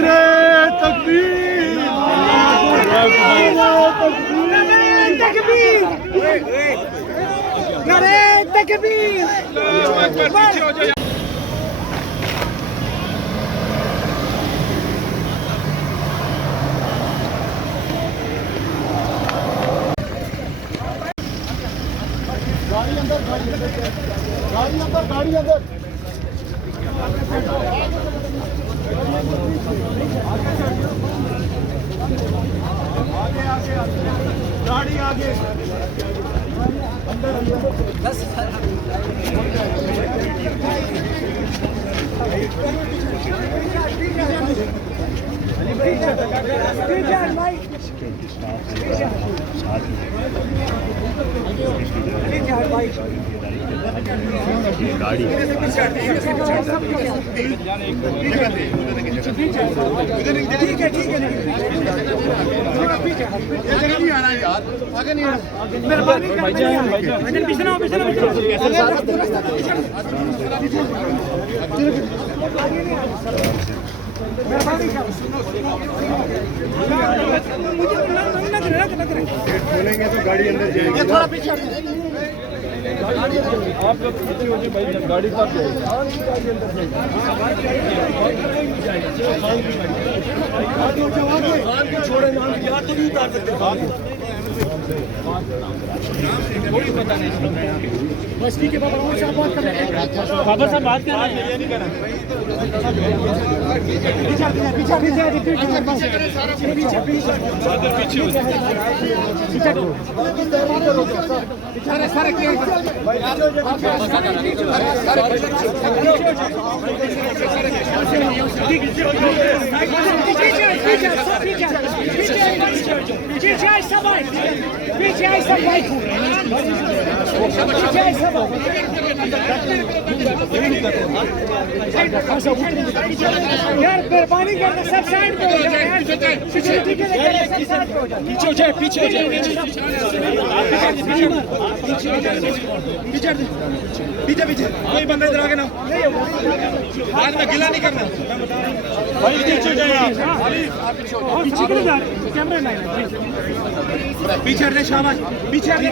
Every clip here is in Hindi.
नारे तकबीर, नारे तकबीर। गाड़ी अंदर, गाड़ी अंदर। आगे गाड़ी आगे अंदर गाड़ी ठीक है नहीं आ रहा है यार, आगे नहीं आ रहा। पीछे ना खोलेंगे तो गाड़ी अंदर जाएगी। थोड़ा पीछे आप लोग पीछे हो जाइए भाई, गाड़ी कब छोड़े ना यार, तो नहीं उतार सकते। कोई पता नहीं। बस ठीक है बाबा साहब बात कर रहे हैं। बाबा साहब बात कर रहे हैं, नहीं कर यार मेहरबानी करके सब साइड पे हो जाए यार, सिक्योरिटी के लिए सब साइड पे हो जाए। पीछे हो जाए, पीछे हो जाए, पीछे पीछे कोई बंदा इधर आगे ना, बाद में गिला नहीं करना भाई। पीछे हो जाए आप पीछे क्यों जा रहे हैं? कैमरा नहीं पीछे हटने, शाबाश पीछे हटने।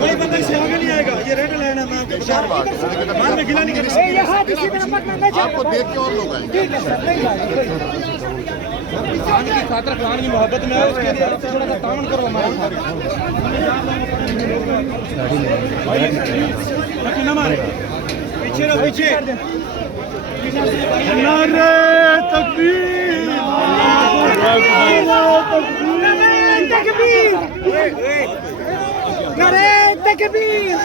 कोई बंदा इससे आगे नहीं आएगा, ये रेड लाइन है। मैं आपको बता रहा हूं, बाद में गिला नहीं करना। ये हाथ इसी में मत ना जाए, आपको देख के और लोग आएंगे। ठीक है सर, नहीं जाए। खान की खातिर, खान की मोहब्बत में है, उसके लिए थोड़ा सा तावन करो हमारे पीछे रहो, पीछे। नारे तकबीर, नारे तकबीर।